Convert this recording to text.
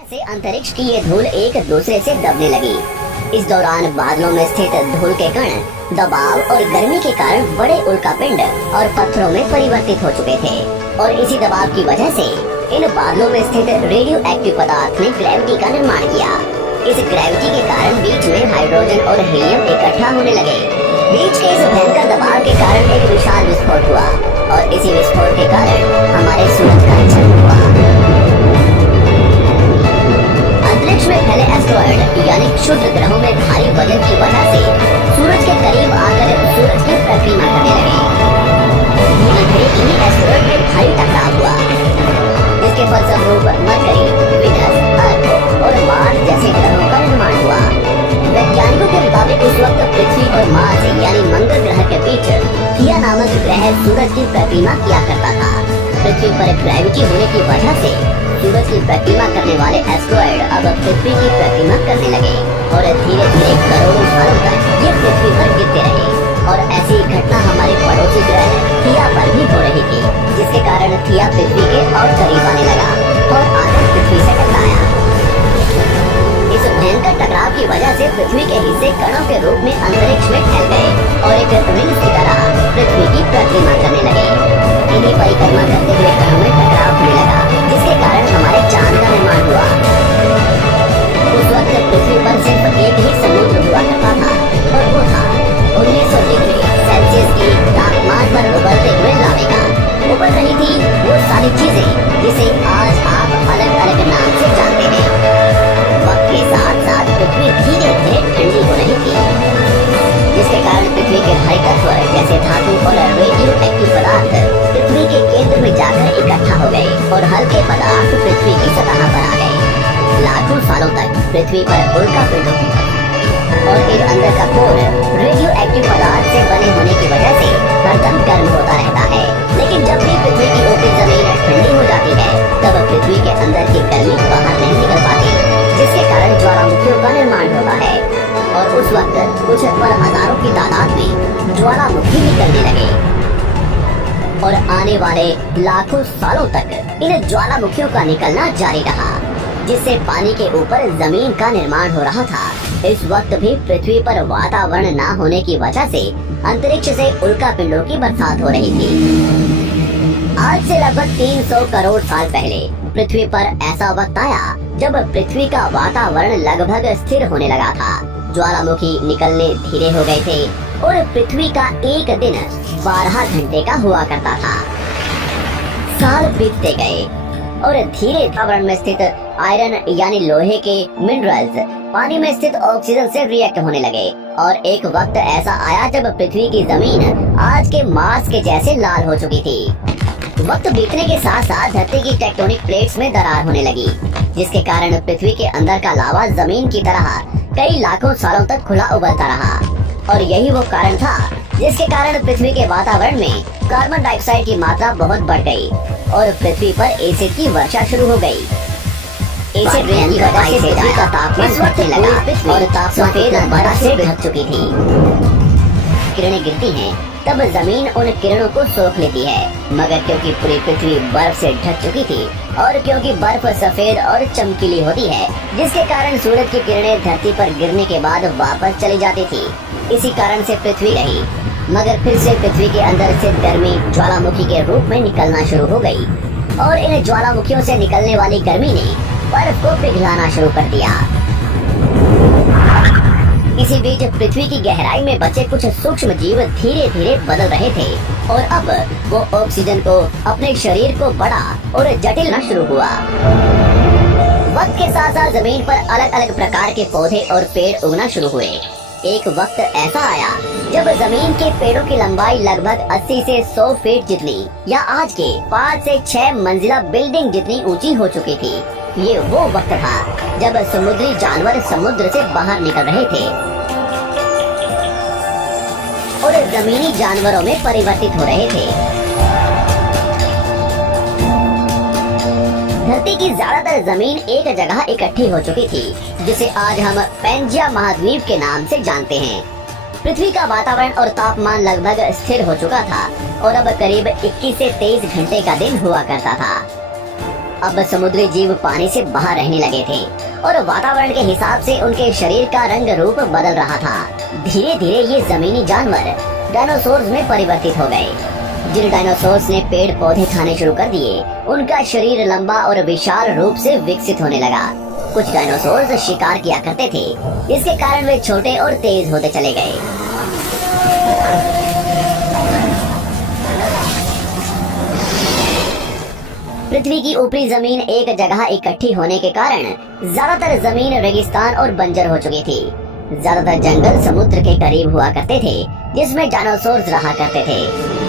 से अंतरिक्ष की ये धूल एक दूसरे से दबने लगी। इस दौरान बादलों में स्थित धूल के कण दबाव और गर्मी के कारण बड़े उल्कापिंड और पत्थरों में परिवर्तित हो चुके थे और इसी दबाव की वजह से इन बादलों में स्थित रेडियो एक्टिव पदार्थ ने ग्रेविटी का निर्माण किया। इस ग्रेविटी के कारण बीच में हाइड्रोजन और हीलियम इकट्ठा होने लगे। बीच के इस भयंकर दबाव के कारण एक विशाल विस्फोट हुआ और इसी विस्फोट के कारण हमारे सूरज का जन्म हुआ। अंतरिक्ष में फैले एस्टेरॉयड यानी क्षुद्र ग्रहों में भारी वजन की वजह से सूरज के करीब आकर सूरज की परिक्रमा करने लगे। धीरे धीरे इन्हीं एस्टेरॉयड में भारी टकराव हुआ, जिसके फलस्वरूप मरकरी, वीनस, अर्थ और मार्स जैसे ग्रहों का निर्माण हुआ। वैज्ञानिकों के मुताबिक उस वक्त पृथ्वी और मार्स यानी मंगल ग्रह के बीच थिया नामक ग्रह सूरज की परिक्रमा किया करता था। पृथ्वी पर ग्रेविटी होने की वजह से सूरज की परिक्रमा करने वाले एस्टेरॉयड अब पृथ्वी की परिक्रमा करने लगे और धीरे धीरे करोड़ों सालों तक ये पृथ्वी पर गिरते रहे। और ऐसी घटना हमारे पड़ोसी ग्रह थिया पर भी हो रही थी, जिसके कारण थिया पृथ्वी के और करीब आने लगा और आकर पृथ्वी से टकराया। इस भयंकर टकराव की वजह से पृथ्वी के हिस्से कणों के रूप में अंतरिक्ष में फैल गए और एक रिंग की तरह पृथ्वी की परिक्रमा करने लगे। इन्हीं परिक्रमा करते हुए कणों में टकराव होने लगा, जिसके कारण हमारे चांद का निर्माण हुआ। उस वक्त पृथ्वी पर सिर्फ एक ही समुद्र हुआ करता था और वो था 1900 डिग्री सेल्सियस की तापमान पर उबलते हुए लावे का। उबल रही थी वो सारी चीजें जिसे आज आप अलग अलग नाम से जानते हैं। वक्त के साथ साथ पृथ्वी धीरे धीरे ठंडी हो रही थी, जिसके कारण पृथ्वी के भारी तत्व जैसे धातु और रेडियो एक्टिव पदार्थ पृथ्वी के केंद्र में जाकर इकट्ठा हो गए और हल्के पदार्थ पृथ्वी की सतह पर आ गए। लाखों सालों तक पृथ्वी पर उल्कापिंडों और फिर अंदर का कोर रेडियो एक्टिव पदार्थ से बने होने की वजह से हरदम गर्म होता रहता है। लेकिन जब भी पृथ्वी की ऊपरी जमीन ठंडी हो जाती है, तब पृथ्वी के अंदर की गर्मी बाहर नहीं निकल पाती, जिसके कारण ज्वालामुखियों का निर्माण होता है। और उस वक्त कुछ पर हजारों की तादाद में ज्वालामुखी निकलने लगे और आने वाले लाखों सालों तक इन ज्वालामुखियों का निकलना जारी रहा, जिससे पानी के ऊपर जमीन का निर्माण हो रहा था। इस वक्त भी पृथ्वी पर वातावरण न होने की वजह से अंतरिक्ष से उल्कापिंडों की बरसात हो रही थी। आज से लगभग 300 करोड़ साल पहले पृथ्वी पर ऐसा वक्त आया जब पृथ्वी का वातावरण लगभग स्थिर होने लगा था। ज्वालामुखी निकलने धीरे हो गए थे और पृथ्वी का एक दिन 12 घंटे का हुआ करता था। साल बीतते गए और धीरे वातावरण में स्थित आयरन यानी लोहे के मिनरल्स पानी में स्थित ऑक्सीजन से रिएक्ट होने लगे और एक वक्त ऐसा आया जब पृथ्वी की जमीन आज के मार्स के जैसे लाल हो चुकी थी। वक्त बीतने के साथ साथ धरती की टेक्टोनिक प्लेट्स में दरार होने लगी, जिसके कारण पृथ्वी के अंदर का लावा जमीन की तरह कई लाखों सालों तक खुला उबलता रहा। और यही वो कारण था जिसके कारण पृथ्वी के वातावरण में कार्बन डाइऑक्साइड की मात्रा बहुत बढ़ गई और पृथ्वी पर एसिड की वर्षा शुरू हो गई। एसिड रेन की वजह से पृथ्वी का तापमान बढ़ने लगा और तापमान बर्फ से ढक चुकी थी। किरणें गिरती हैं तब जमीन उन किरणों को सोख लेती है, मगर क्योंकि पूरी पृथ्वी बर्फ से ढक चुकी थी और क्योंकि बर्फ सफेद और चमकीली होती है, जिसके कारण सूरज की किरणें धरती पर गिरने के बाद वापस चली जाती थी। इसी कारण से पृथ्वी रही, मगर फिर से पृथ्वी के अंदर से गर्मी ज्वालामुखी के रूप में निकलना शुरू हो गई और इन ज्वालामुखियों से निकलने वाली गर्मी ने बर्फ को पिघलाना शुरू कर दिया। इसी बीच पृथ्वी की गहराई में बचे कुछ सूक्ष्म जीव धीरे धीरे बदल रहे थे और अब वो ऑक्सीजन को अपने शरीर को बड़ा और जटिल होना शुरू हुआ। वक्त के साथ साथ जमीन पर अलग अलग प्रकार के पौधे और पेड़ उगना शुरू हुए। एक वक्त ऐसा आया जब जमीन के पेड़ों की लंबाई लगभग 80 से 100 फीट जितनी या आज के 5 से 6 मंजिला बिल्डिंग जितनी ऊंची हो चुकी थी। ये वो वक्त था जब समुद्री जानवर समुद्र से बाहर निकल रहे थे और जमीनी जानवरों में परिवर्तित हो रहे थे। धरती की ज्यादातर जमीन एक जगह इकट्ठी हो चुकी थी, जिसे आज हम पैंजिया महाद्वीप के नाम से जानते हैं। पृथ्वी का वातावरण और तापमान लगभग स्थिर हो चुका था और अब करीब 21 से 23 घंटे का दिन हुआ करता था। अब समुद्री जीव पानी से बाहर रहने लगे थे और वातावरण के हिसाब से उनके शरीर का रंग रूप बदल रहा था। धीरे धीरे ये जमीनी जानवर डायनासोर्स में परिवर्तित हो गए। जिन डायनासोर्स ने पेड़ पौधे खाने शुरू कर दिए, उनका शरीर लंबा और विशाल रूप से विकसित होने लगा। कुछ डायनासोर्स शिकार किया करते थे, जिसके कारण वे छोटे और तेज होते चले गए। पृथ्वी की ऊपरी जमीन एक जगह इकट्ठी होने के कारण ज्यादातर जमीन रेगिस्तान और बंजर हो चुकी थी। ज्यादातर जंगल समुद्र के करीब हुआ करते थे, जिसमें डायनासोर्स रहा करते थे।